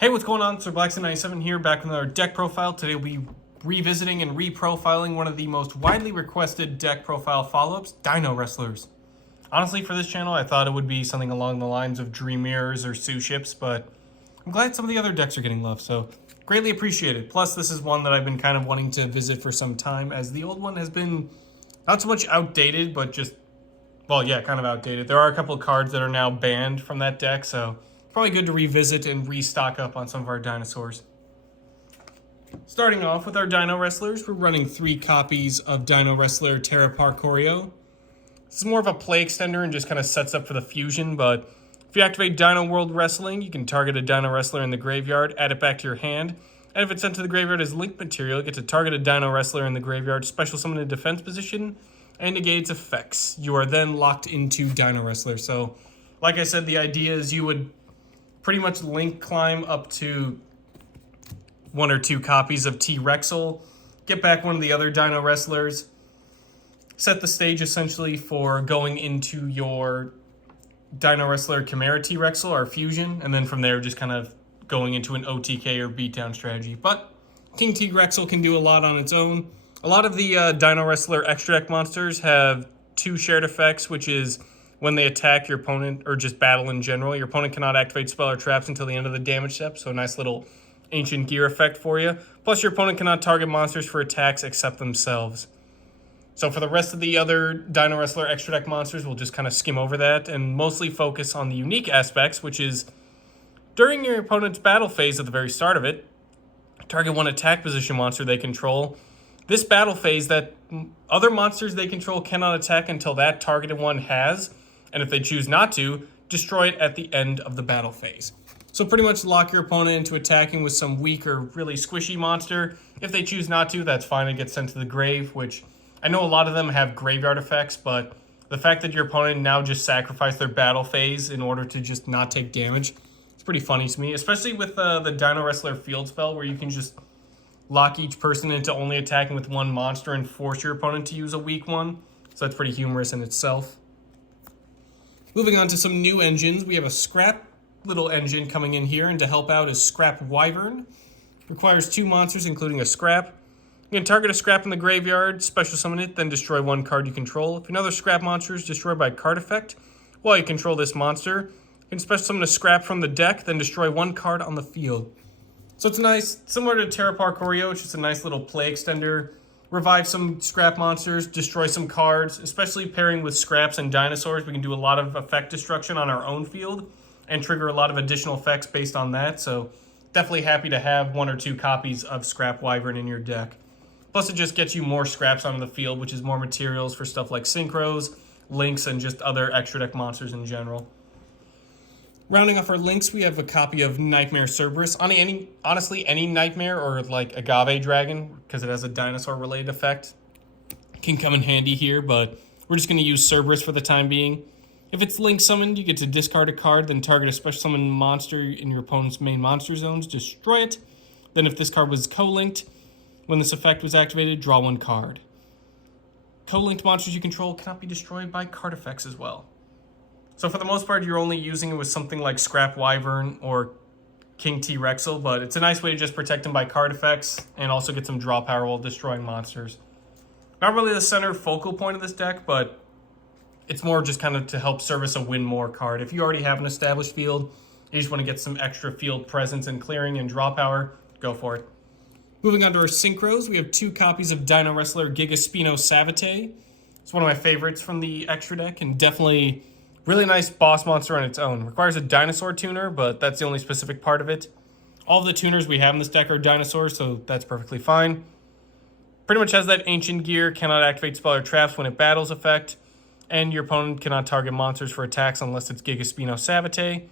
Hey, what's going on? Sir Blackson97 here, back with another deck profile. Today we'll be revisiting and reprofiling one of the most widely requested deck profile follow-ups, Dinowrestlers. Honestly, for this channel, I thought it would be something along the lines of Dream Mirrors or Sue Ships, but I'm glad some of the other decks are getting love, so greatly appreciated. Plus, this is one that I've been kind of wanting to visit for some time, as the old one has been not so much outdated, but just, well, yeah, kind of outdated. There are a couple of cards that are now banned from that deck, so probably good to revisit and restock up on some of our dinosaurs. Starting off with our Dinowrestlers, we're running 3 copies of Dinowrestler Terra Parcorio. This is more of a play extender and just kind of sets up for the fusion, but if you activate Dino World Wrestling, you can target a Dinowrestler in the graveyard, add it back to your hand, and if it's sent to the graveyard as link material, you get to target a Dinowrestler in the graveyard, special summon a defense position, and negate its effects. You are then locked into Dinowrestler. So, like I said, the idea is you would pretty much link climb up to 1 or 2 copies of T-Rexel, get back one of the other Dinowrestlers, set the stage essentially for going into your Dinowrestler Chimera T-Rexel or Fusion, and then from there just kind of going into an OTK or beatdown strategy. But King T-Rexel can do a lot on its own. A lot of the Dinowrestler extra deck monsters have 2 shared effects, which is when they attack your opponent, or just battle in general, your opponent cannot activate spell or traps until the end of the damage step, so a nice little ancient gear effect for you. Plus, your opponent cannot target monsters for attacks except themselves. So for the rest of the other Dinowrestler extra deck monsters, we'll just kind of skim over that and mostly focus on the unique aspects, which is during your opponent's battle phase at the very start of it, target 1 attack position monster they control. This battle phase, that other monsters they control cannot attack until that targeted one has, and if they choose not to, destroy it at the end of the battle phase. So pretty much lock your opponent into attacking with some weak or really squishy monster. If they choose not to, that's fine. It gets sent to the grave, which I know a lot of them have graveyard effects, but the fact that your opponent now just sacrificed their battle phase in order to just not take damage, it's pretty funny to me, especially with the Dinowrestler field spell, where you can just lock each person into only attacking with 1 monster and force your opponent to use a weak one. So that's pretty humorous in itself. Moving on to some new engines, we have a scrap little engine coming in here, and to help out is Scrap Wyvern. Requires 2 monsters, including a scrap. You can target a scrap in the graveyard, special summon it, then destroy 1 card you control. If another scrap monster is destroyed by card effect while you control this monster, you can special summon a scrap from the deck, then destroy 1 card on the field. So it's nice, similar to Terra Parcorio, it's just a nice little play extender. Revive some scrap monsters, destroy some cards, especially pairing with scraps and dinosaurs. We can do a lot of effect destruction on our own field and trigger a lot of additional effects based on that. So definitely happy to have 1 or 2 copies of Scrap Wyvern in your deck. Plus it just gets you more scraps onto the field, which is more materials for stuff like synchros, links, and just other extra deck monsters in general. Rounding off our links, we have a copy of Nightmare Cerberus. Honestly, any Nightmare or like Agave Dragon, because it has a dinosaur-related effect, can come in handy here, but we're just going to use Cerberus for the time being. If it's link summoned, you get to discard a card, then target a special summon monster in your opponent's main monster zones, destroy it. Then if this card was co-linked, when this effect was activated, draw 1 card. Co-linked monsters you control cannot be destroyed by card effects as well. So for the most part, you're only using it with something like Scrap Wyvern or King T-Rexel, but it's a nice way to just protect them by card effects and also get some draw power while destroying monsters. Not really the center focal point of this deck, but it's more just kind of to help service a win more card. If you already have an established field, you just want to get some extra field presence and clearing and draw power, go for it. Moving on to our synchros, we have 2 copies of Dinowrestler Gigaspino Savate. It's one of my favorites from the extra deck, and definitely really nice boss monster on its own. Requires a dinosaur tuner, but that's the only specific part of it. All of the tuners we have in this deck are dinosaurs, so that's perfectly fine. Pretty much has that ancient gear, cannot activate spell or traps when it battles effect, and your opponent cannot target monsters for attacks unless it's Gigaspino Savate.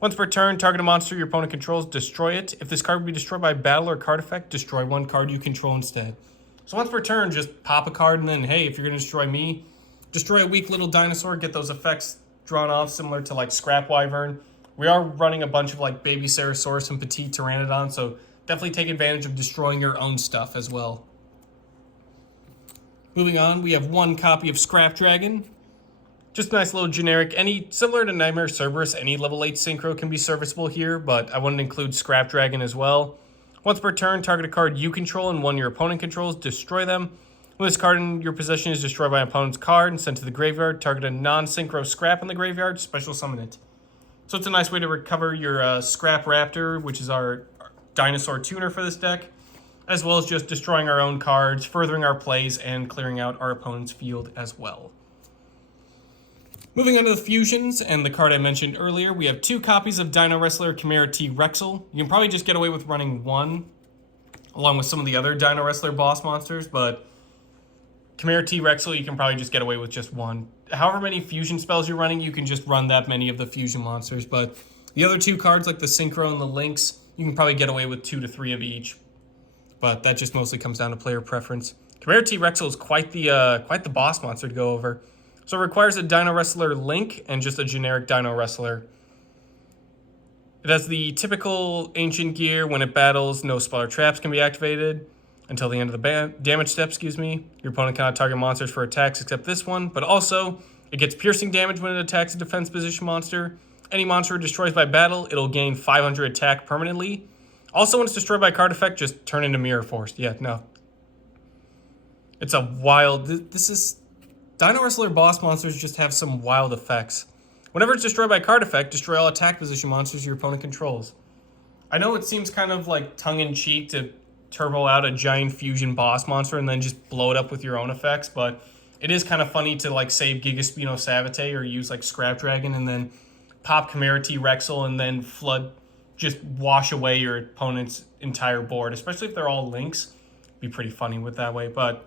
Once per turn, target a monster your opponent controls, destroy it. If this card would be destroyed by battle or card effect, destroy 1 card you control instead. So once per turn, just pop a card, and then, hey, if you're going to destroy me, destroy a weak little dinosaur, get those effects drawn off, similar to like Scrap Wyvern. We are running a bunch of like Baby Ceratosaurus and Petite Pteranodon, so definitely take advantage of destroying your own stuff as well. Moving on, we have 1 copy of Scrap Dragon. Just a nice little generic, similar to Nightmare Cerberus, any level 8 synchro can be serviceable here, but I wouldn't include Scrap Dragon as well. Once per turn, target a card you control and one your opponent controls, destroy them. When this card in your possession is destroyed by an opponent's card and sent to the graveyard, target a non-synchro scrap in the graveyard, special summon it. So it's a nice way to recover your Scrap Raptor, which is our Dinosaur tuner for this deck, as well as just destroying our own cards, furthering our plays, and clearing out our opponent's field as well. Moving on to the fusions, and the card I mentioned earlier, we have 2 copies of Dinowrestler Chimera T-Rexel. You can probably just get away with running 1, along with some of the other Dinowrestler boss monsters, but Chimera T-Rexel, you can probably just get away with just 1. However many fusion spells you're running, you can just run that many of the fusion monsters, but the other 2 cards, like the Synchro and the Lynx, you can probably get away with 2 to 3 of each, but that just mostly comes down to player preference. Chimera T-Rexel is quite the boss monster to go over. So it requires a Dinowrestler Link and just a generic Dinowrestler. It has the typical ancient gear. When it battles, no spell or traps can be activated until the end of the damage step, Your opponent cannot target monsters for attacks except this one, but also it gets piercing damage when it attacks a defense position monster. Any monster it destroys by battle, it'll gain 500 attack permanently. Also, when it's destroyed by card effect, just turn into Mirror Force. Yeah, no. It's a wild... Dinowrestler boss monsters just have some wild effects. Whenever it's destroyed by card effect, destroy all attack position monsters your opponent controls. I know it seems kind of like tongue-in-cheek to turbo out a giant fusion boss monster and then just blow it up with your own effects, but it is kind of funny to like save Gigaspino Savate or use like Scrap Dragon and then pop Chimera T-Rexel and then just wash away your opponent's entire board, especially if they're all links. Be pretty funny with that way, but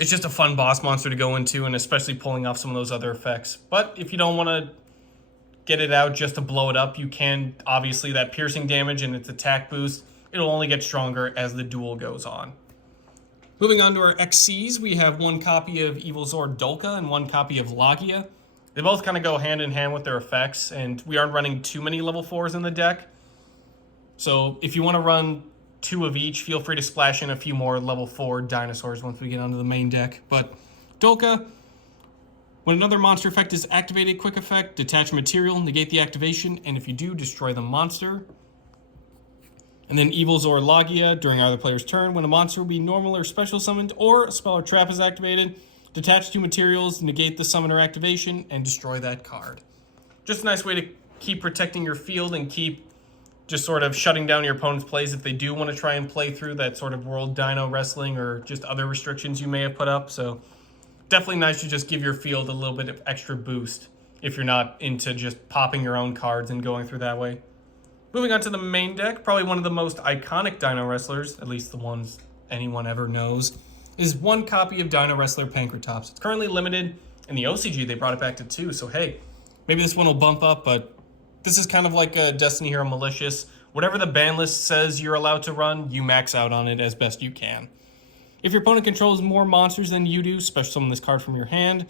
it's just a fun boss monster to go into, and especially pulling off some of those other effects. But if you don't want to get it out just to blow it up, you can, obviously, that piercing damage and its attack boost, it'll only get stronger as the duel goes on. Moving on to our XCs, we have 1 copy of Evil Zord Dolka and 1 copy of Lagia. They both kind of go hand in hand with their effects, and we aren't running too many level 4s in the deck. So if you want to run 2 of each, feel free to splash in a few more level 4 dinosaurs once we get onto the main deck. But Dolka, when another monster effect is activated, quick effect, detach material, negate the activation, and if you do, destroy the monster. And then Evil Zord Lagia, during either player's turn, when a monster will be normal or special summoned, or a spell or trap is activated, detach 2 materials, negate the summoner activation, and destroy that card. Just a nice way to keep protecting your field and keep just sort of shutting down your opponent's plays if they do want to try and play through that sort of World Dino Wrestling or just other restrictions you may have put up. So definitely nice to just give your field a little bit of extra boost if you're not into just popping your own cards and going through that way. Moving on to the main deck, probably one of the most iconic Dinowrestlers, at least the ones anyone ever knows, is 1 copy of Dinowrestler Pankratops. It's currently limited. In the OCG, they brought it back to 2, so hey, maybe this one will bump up, but this is kind of like a Destiny Hero Malicious. Whatever the ban list says you're allowed to run, you max out on it as best you can. If your opponent controls more monsters than you do, special summon this card from your hand.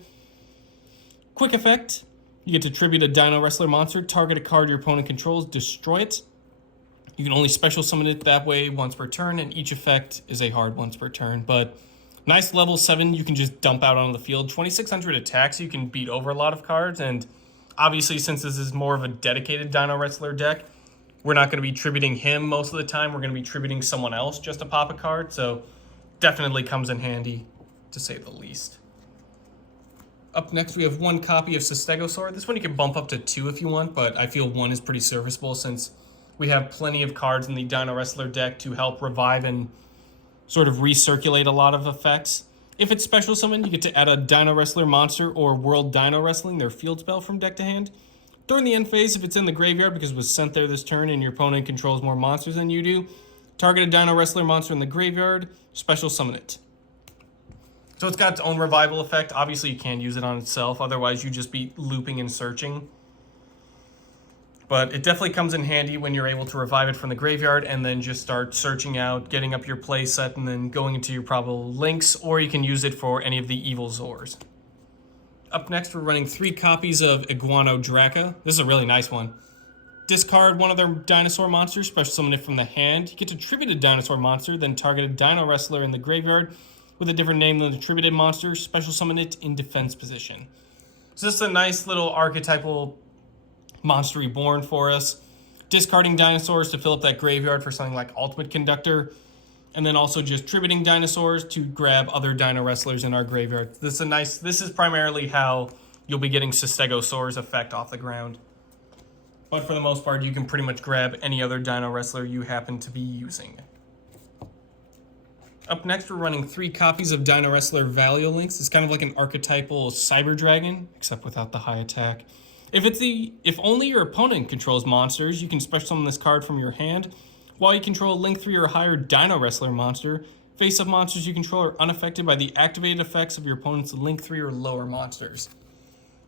Quick effect, you get to tribute a Dinowrestler monster, target a card your opponent controls, destroy it. You can only special summon it that way once per turn, and each effect is a hard once per turn. But nice level 7 you can just dump out on the field. 2,600 attacks, you can beat over a lot of cards, and obviously, since this is more of a dedicated Dinowrestler deck, we're not going to be tributing him most of the time. We're going to be tributing someone else just to pop a card. So definitely comes in handy, to say the least. Up next, we have 1 copy of Stegosaur. This one you can bump up to 2 if you want, but I feel 1 is pretty serviceable since we have plenty of cards in the Dinowrestler deck to help revive and sort of recirculate a lot of effects. If it's special summoned, you get to add a Dinowrestler monster or World Dino Wrestling, their field spell, from deck to hand. During the end phase, if it's in the graveyard because it was sent there this turn and your opponent controls more monsters than you do, target a Dinowrestler monster in the graveyard, special summon it. So it's got its own revival effect. Obviously, you can't use it on itself, otherwise you'd just be looping and searching. But it definitely comes in handy when you're able to revive it from the graveyard and then just start searching out, getting up your play set, and then going into your probable links, or you can use it for any of the Evil Zors. Up next, we're running 3 copies of Iguano Draca. This is a really nice one. Discard one of their dinosaur monsters, special summon it from the hand. You get to tribute a dinosaur monster, then target a Dinowrestler in the graveyard. with a different name than the attributed monster, special summon it in defense position. So this is a nice little archetypal monster reborn for us. Discarding dinosaurs to fill up that graveyard for something like Ultimate Conductor, and then also just tributing dinosaurs to grab other Dinowrestlers in our graveyard. This is primarily how you'll be getting Stegosaur's effect off the ground. But for the most part, you can pretty much grab any other Dinowrestler you happen to be using. Up next, we're running 3 copies of Dinowrestler Valio Links. It's kind of like an archetypal Cyber Dragon, except without the high attack. If only your opponent controls monsters, you can special summon this card from your hand. While you control a Link 3 or higher Dinowrestler monster, face-up monsters you control are unaffected by the activated effects of your opponent's Link 3 or lower monsters.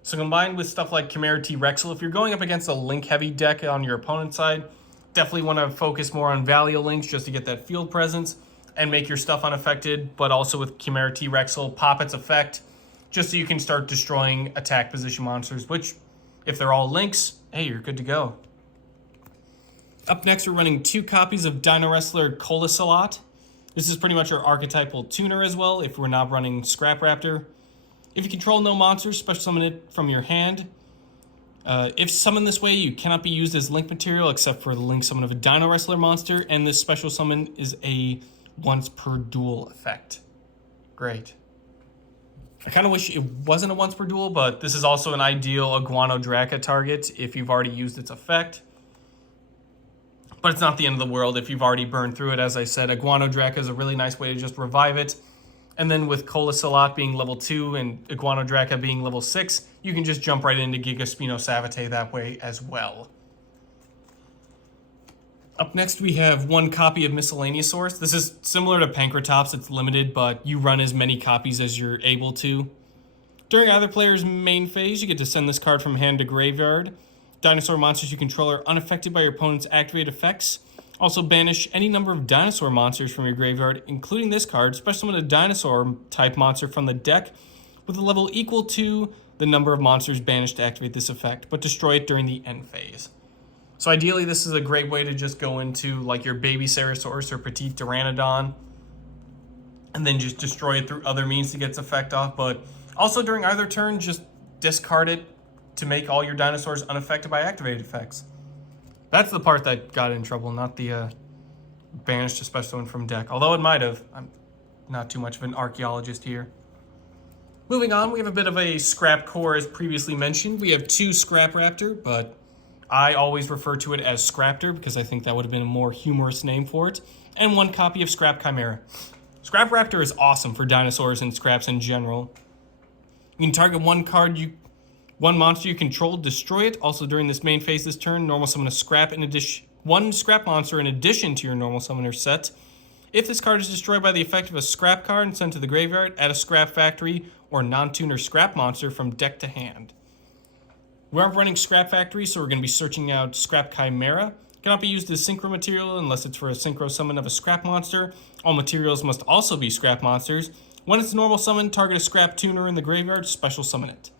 So combined with stuff like Chimera T-Rexel, if you're going up against a Link-heavy deck on your opponent's side, definitely want to focus more on Valio Links just to get that field presence and make your stuff unaffected, but also with Chimera T-Rexel, pop its effect, just so you can start destroying attack position monsters, which, if they're all Links, hey, you're good to go. Up next, we're running 2 copies of Dinowrestler Colosalot. This is pretty much our archetypal tuner as well, if we're not running Scrap Raptor. If you control no monsters, special summon it from your hand. If summoned this way, you cannot be used as Link material except for the Link summon of a Dinowrestler monster, and this special summon is a once per duel effect. Great. I kind of wish it wasn't a once per duel, but this is also an ideal Iguanodraca target if you've already used its effect. But it's not the end of the world if you've already burned through it. As I said, Iguanodraca is a really nice way to just revive it. And then with Colosalot being level 2 and Iguanodraca being level 6, you can just jump right into Giga Spinosavate that way as well. Up next, we have 1 copy of Miscellaneousaurus. This is similar to Pankratops. It's limited, but you run as many copies as you're able to. During either player's main phase, you get to send this card from hand to graveyard. Dinosaur monsters you control are unaffected by your opponent's activated effects. Also banish any number of dinosaur monsters from your graveyard, including this card. Special summon a dinosaur-type monster from the deck with a level equal to the number of monsters banished to activate this effect, but destroy it during the end phase. So ideally, this is a great way to just go into like your Baby Ceratosaurus or Petite Pteranodon, and then just destroy it through other means to get its effect off. But also during either turn, just discard it to make all your dinosaurs unaffected by activated effects. That's the part that got in trouble, not the banished to special summon from deck. Although it might have. I'm not too much of an archaeologist here. Moving on, we have a bit of a scrap core as previously mentioned. We have 2 Scrap Raptor, but I always refer to it as Scraptor because I think that would have been a more humorous name for it. And 1 copy of Scrap Chimera. Scrap Raptor is awesome for dinosaurs and scraps in general. You can target one monster you control, destroy it. Also during this main phase this turn, normal summon a scrap in addition, 1 scrap monster in addition to your normal summoner set. If this card is destroyed by the effect of a scrap card and sent to the graveyard, add a scrap factory or non-tuner scrap monster from deck to hand. We are running Scrap Factory, so we're going to be searching out Scrap Chimera. Cannot be used as synchro material unless it's for a synchro summon of a scrap monster. All materials must also be scrap monsters. When it's a normal summon, target a scrap tuner in the graveyard, special summon it.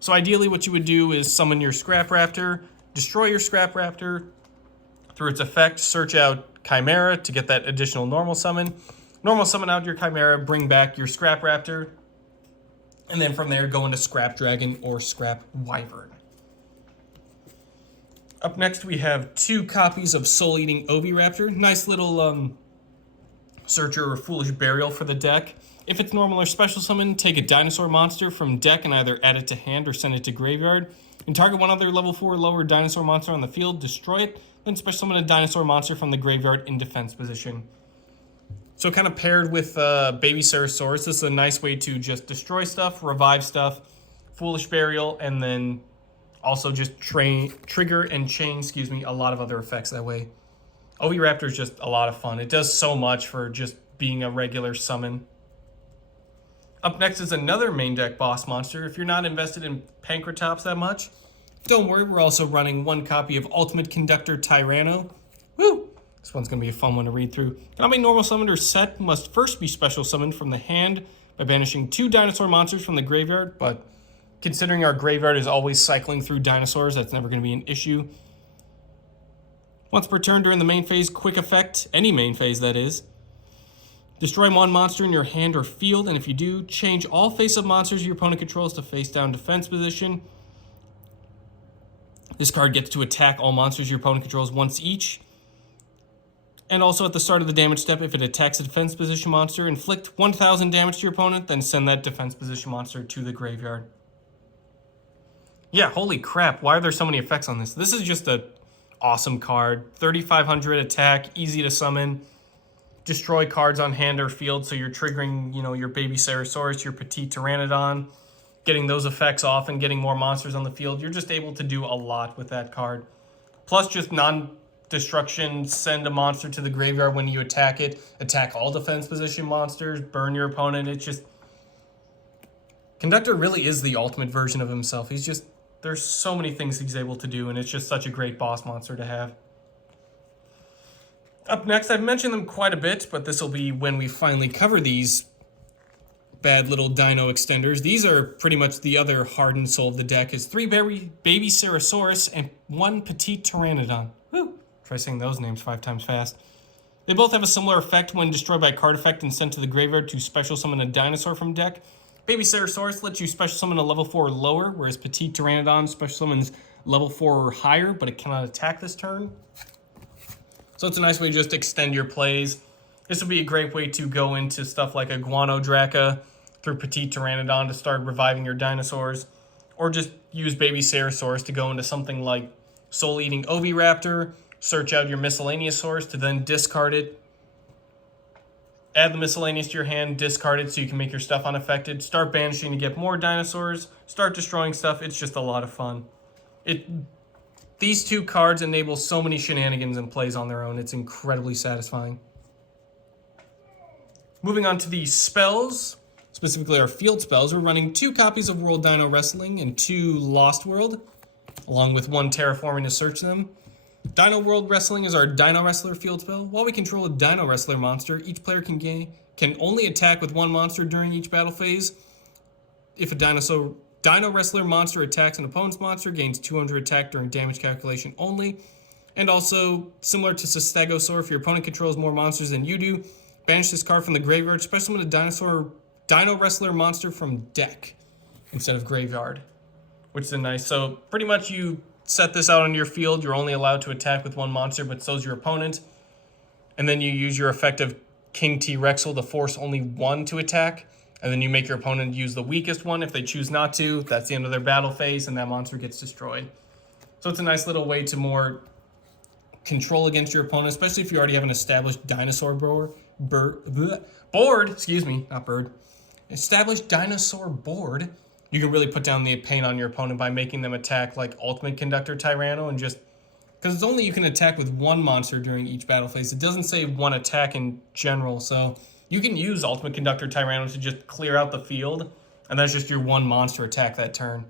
So ideally what you would do is summon your Scrap Raptor, destroy your Scrap Raptor. Through its effect, search out Chimera to get that additional normal summon. Normal summon out your Chimera, bring back your Scrap Raptor. And then from there, go into Scrap Dragon or Scrap Wyvern. Up next, we have 2 copies of Soul Eating Oviraptor. Nice little searcher or foolish burial for the deck. If it's normal or special summon, take a dinosaur monster from deck and either add it to hand or send it to graveyard. And target one other level 4 or lower dinosaur monster on the field, destroy it, then special summon a dinosaur monster from the graveyard in defense position. So kind of paired with Baby Ceratosaurus, this is a nice way to just destroy stuff, revive stuff, foolish burial, and then also just trigger and chain, a lot of other effects that way. Oviraptor is just a lot of fun. It does so much for just being a regular summon. Up next is another main deck boss monster. If you're not invested in Pankratops that much, don't worry, we're also running 1 copy of Ultimate Conductor Tyranno. Woo! This one's going to be a fun one to read through. Cannot be normal summoned or set, must first be special summoned from the hand by banishing 2 dinosaur monsters from the graveyard, but considering our graveyard is always cycling through dinosaurs, that's never going to be an issue. Once per turn during the main phase, quick effect, any main phase that is. Destroy one monster in your hand or field, and if you do, change all face-up monsters your opponent controls to face-down defense position. This card gets to attack all monsters your opponent controls once each. And also at the start of the damage step, if it attacks a defense position monster, inflict 1,000 damage to your opponent, then send that defense position monster to the graveyard. Yeah, holy crap, why are there so many effects on this? This is just an awesome card. 3,500 attack, easy to summon. Destroy cards on hand or field, so you're triggering, your Baby Ceratosaurus, your Petite Pteranodon, getting those effects off and getting more monsters on the field. You're just able to do a lot with that card. Plus just non-destruction, send a monster to the graveyard when you attack it, attack all defense position monsters, burn your opponent. It's just... Conductor really is the ultimate version of himself. There's so many things he's able to do, and it's just such a great boss monster to have. Up next, I've mentioned them quite a bit, but this will be when we finally cover these bad little dino extenders. These are pretty much the other heart and soul of the deck, is 3 Baby Ceratosaurus and 1 Petite Pteranodon. Woo! Try saying those names 5 times fast. They both have a similar effect when destroyed by card effect and sent to the graveyard to special summon a dinosaur from deck. Baby Ceratosaurus lets you special summon a level 4 or lower, whereas Petite Pteranodon special summons level 4 or higher, but it cannot attack this turn. So it's a nice way to just extend your plays. This would be a great way to go into stuff like Iguano Draca through Petite Pteranodon to start reviving your dinosaurs. Or just use Baby Ceratosaurus to go into something like Soul Eating Oviraptor, search out your miscellaneous source to then discard it. Add the miscellaneous to your hand, discard it so you can make your stuff unaffected. Start banishing to get more dinosaurs. Start destroying stuff. It's just a lot of fun. These 2 cards enable so many shenanigans and plays on their own. It's incredibly satisfying. Moving on to the spells, specifically our field spells, we're running 2 copies of World Dino Wrestling and 2 Lost World, along with 1 Terraforming to search them. Dino World Wrestling is our Dinowrestler field spell. While we control a Dinowrestler monster, each player can only attack with 1 monster during each battle phase. If a Dinowrestler monster attacks an opponent's monster, gains 200 attack during damage calculation only. And also, similar to Stegosaur, if your opponent controls more monsters than you do, banish this card from the graveyard, special summon a Dinowrestler monster from deck instead of graveyard, which is nice. So pretty much you set this out on your field, you're only allowed to attack with 1 monster, but so's your opponent. And then you use your effect of King T-Rexel to force only 1 to attack. And then you make your opponent use the weakest one. If they choose not to, that's the end of their battle phase, and that monster gets destroyed. So it's a nice little way to more control against your opponent, especially if you already have an established dinosaur established dinosaur board. You can really put down the pain on your opponent by making them attack like Ultimate Conductor Tyranno, and just because it's only you can attack with 1 monster during each battle phase. It doesn't say 1 attack in general, so you can use Ultimate Conductor Tyranno to just clear out the field, and that's just your 1 monster attack that turn,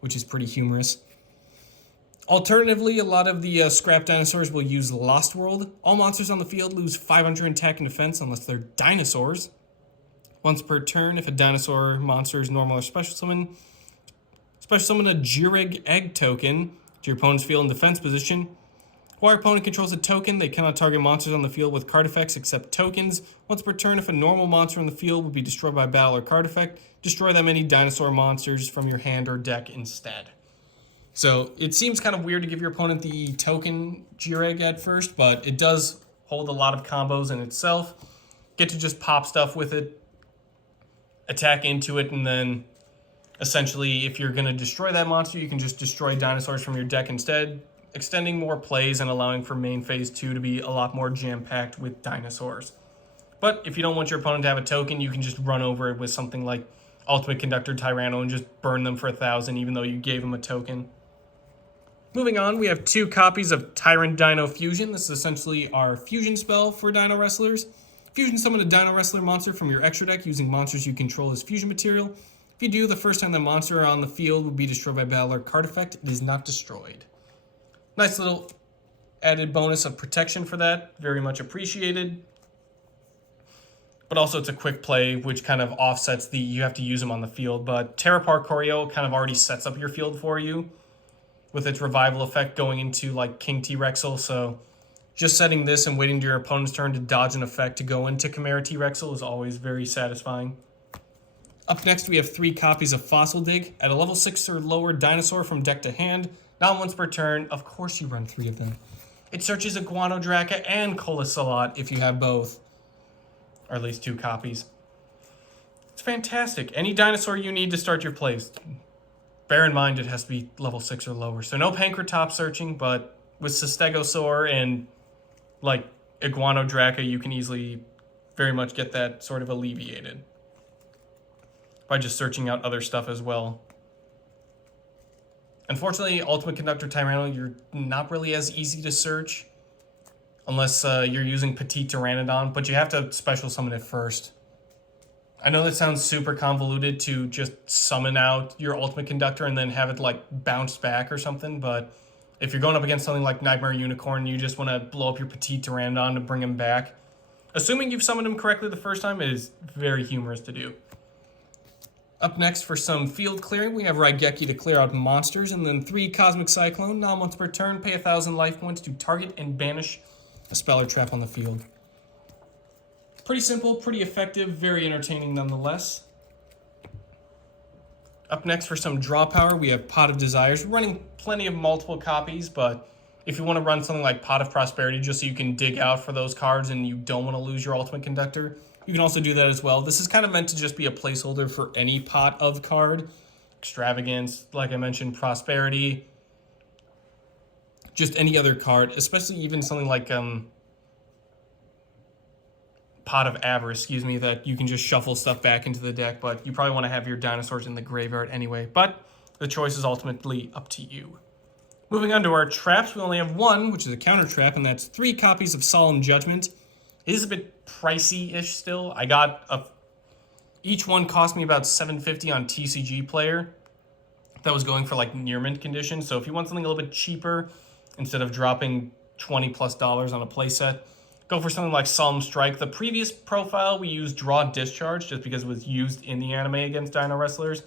which is pretty humorous. Alternatively, a lot of the scrap dinosaurs will use Lost World. All monsters on the field lose 500 attack and defense unless they're dinosaurs. Once per turn, if a dinosaur monster is normal or special summon a Jirig Egg token to your opponent's field in defense position. While your opponent controls a token, they cannot target monsters on the field with card effects except tokens. Once per turn, if a normal monster on the field will be destroyed by battle or card effect, destroy that many dinosaur monsters from your hand or deck instead. So it seems kind of weird to give your opponent the token Jirig at first, but it does hold a lot of combos in itself. Get to just pop stuff with it, attack into it, and then essentially if you're going to destroy that monster, you can just destroy dinosaurs from your deck instead, extending more plays and allowing for main phase 2 to be a lot more jam-packed with dinosaurs. But if you don't want your opponent to have a token, you can just run over it with something like Ultimate Conductor Tyranno and just burn them for 1,000 even though you gave them a token. Moving on, we have 2 copies of Tyrant Dino Fusion. This is essentially our fusion spell for Dinowrestlers. Fusion summon a Dinowrestler monster from your extra deck using monsters you control as fusion material. If you do, the first time the monster on the field will be destroyed by battle or card effect. It is not destroyed. Nice little added bonus of protection for that. Very much appreciated. But also it's a quick play, which kind of offsets the you have to use them on the field. But Terrapar Choreo kind of already sets up your field for you with its revival effect going into like King T-Rexel. So just setting this and waiting to your opponent's turn to dodge an effect to go into Chimera T-Rexel is always very satisfying. Up next, we have 3 copies of Fossil Dig. At a level 6 or lower Dinosaur from deck to hand, not once per turn. Of course you run 3 of them. It searches Iguanodraca and Colosalot if you have both, or at least 2 copies. It's fantastic. Any dinosaur you need to start your plays. Bear in mind it has to be level 6 or lower. So no Pancratops searching, but with Stegosaur and like Iguanodraca, you can easily very much get that sort of alleviated by just searching out other stuff as well. Unfortunately, Ultimate Conductor Tyranno, you're not really as easy to search unless you're using Petite Pteranodon, but you have to special summon it first. I know that sounds super convoluted to just summon out your Ultimate Conductor and then have it like bounce back or something, but if you're going up against something like Nightmare Unicorn, you just want to blow up your Petite Pteranodon to bring him back. Assuming you've summoned him correctly the first time, it is very humorous to do. Up next for some field clearing, we have Raigeki to clear out monsters, and then 3 Cosmic Cyclone. Now once per turn, pay 1,000 life points to target and banish a spell or trap on the field. Pretty simple, pretty effective, very entertaining nonetheless. Up next for some draw power, we have Pot of Desires, running plenty of multiple copies, but if you want to run something like Pot of Prosperity just so you can dig out for those cards and you don't want to lose your Ultimate Conductor, you can also do that as well. This is kind of meant to just be a placeholder for any pot of card. Extravagance, like I mentioned, Prosperity, just any other card, especially even something like Pot of Avarice, that you can just shuffle stuff back into the deck, but you probably want to have your dinosaurs in the graveyard anyway, but the choice is ultimately up to you. Moving on to our traps, we only have 1, which is a counter trap, and that's 3 copies of Solemn Judgment. It is a bit pricey-ish still. Each one cost me about $7.50 on TCG Player. That was going for like near mint condition, so if you want something a little bit cheaper, instead of dropping $20+ on a playset, go for something like Solemn Strike. The previous profile, we used Draw Discharge just because it was used in the anime against Dinowrestlers.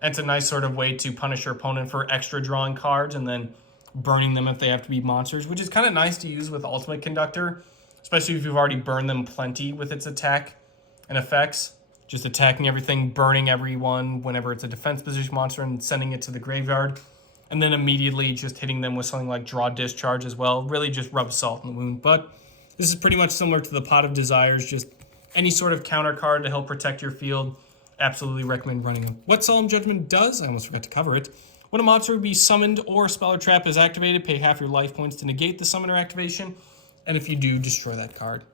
And it's a nice sort of way to punish your opponent for extra drawing cards and then burning them if they have to be monsters, which is kind of nice to use with Ultimate Conductor, especially if you've already burned them plenty with its attack and effects. Just attacking everything, burning everyone whenever it's a defense position monster and sending it to the graveyard. And then immediately just hitting them with something like Draw Discharge as well. Really just rub salt in the wound. But this is pretty much similar to the Pot of Desires, just any sort of counter card to help protect your field. Absolutely recommend running them. What Solemn Judgment does, I almost forgot to cover it. When a monster would be summoned or a spell or trap is activated, pay half your life points to negate the summoner activation. And if you do, destroy that card.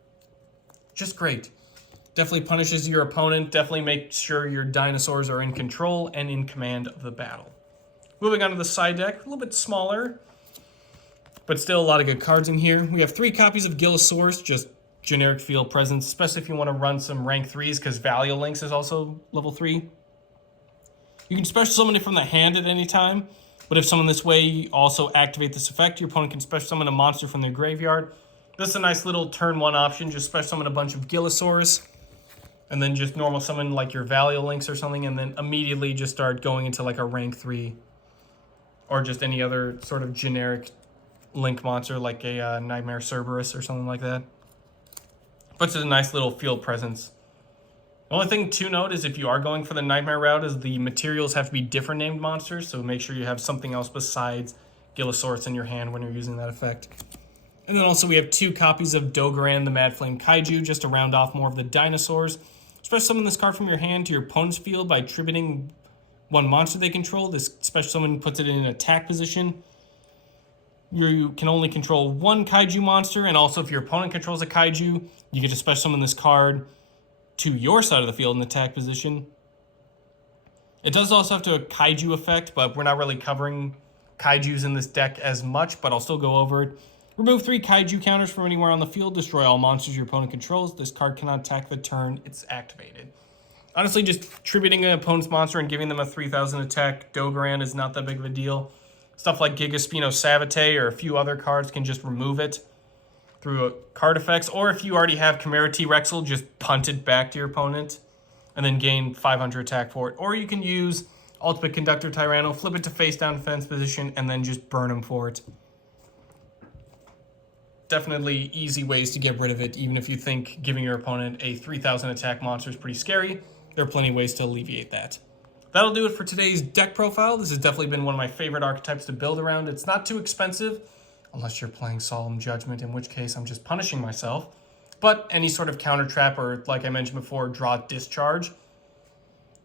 Just great. Definitely punishes your opponent. Definitely makes sure your dinosaurs are in control and in command of the battle. Moving on to the side deck, a little bit smaller, but still a lot of good cards in here. We have 3 copies of Gilosaurus, just generic field presence, especially if you want to run some rank 3s, because Valiolynx is also level 3. You can special summon it from the hand at any time, but if summoned this way, you also activate this effect. Your opponent can special summon a monster from their graveyard. This is a nice little turn 1 option. Just special summon a bunch of Gilosaurus, and then just normal summon like your Valiolynx or something, and then immediately just start going into like a rank 3, or just any other sort of generic link monster like a Nightmare Cerberus or something like that. Puts it a nice little field presence. The only thing to note is if you are going for the Nightmare route is the materials have to be different named monsters, so make sure you have something else besides Gilosaurus in your hand when you're using that effect. And then also we have 2 copies of Dogoran, the Mad Flame Kaiju, just to round off more of the dinosaurs. Special summon this card from your hand to your opponent's field by tributing 1 monster they control. This special summon puts it in an attack position. You can only control 1 Kaiju monster, and also if your opponent controls a Kaiju, you get to special summon this card to your side of the field in attack position. It does also have a Kaiju effect, but we're not really covering Kaijus in this deck as much, but I'll still go over it. Remove 3 Kaiju counters from anywhere on the field. Destroy all monsters your opponent controls. This card cannot attack the turn it's activated. Honestly, just tributing an opponent's monster and giving them a 3,000 attack Dogoran is not that big of a deal. Stuff like Gigaspino Savate or a few other cards can just remove it through card effects. Or if you already have Chimera T-Rexel, just punt it back to your opponent and then gain 500 attack for it. Or you can use Ultimate Conductor Tyranno, flip it to face down defense position, and then just burn him for it. definitely easy ways to get rid of it. Even if you think giving your opponent a 3,000 attack monster is pretty scary, there are plenty of ways to alleviate that. That'll do it for today's deck profile. This has definitely been one of my favorite archetypes to build around. It's not too expensive, unless you're playing Solemn Judgment, in which case I'm just punishing myself. But any sort of counter trap or, like I mentioned before, draw discharge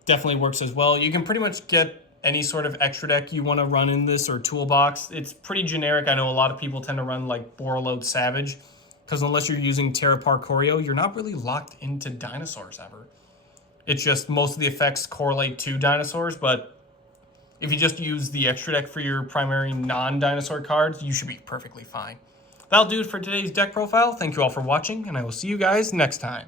definitely works as well. You can pretty much get any sort of extra deck you want to run in this or toolbox. It's pretty generic. I know a lot of people tend to run like Borreload Savage, because unless you're using Terra Parcorio, you're not really locked into dinosaurs ever. It's just most of the effects correlate to dinosaurs, but if you just use the extra deck for your primary non-dinosaur cards, you should be perfectly fine. That'll do it for today's deck profile. Thank you all for watching, and I will see you guys next time.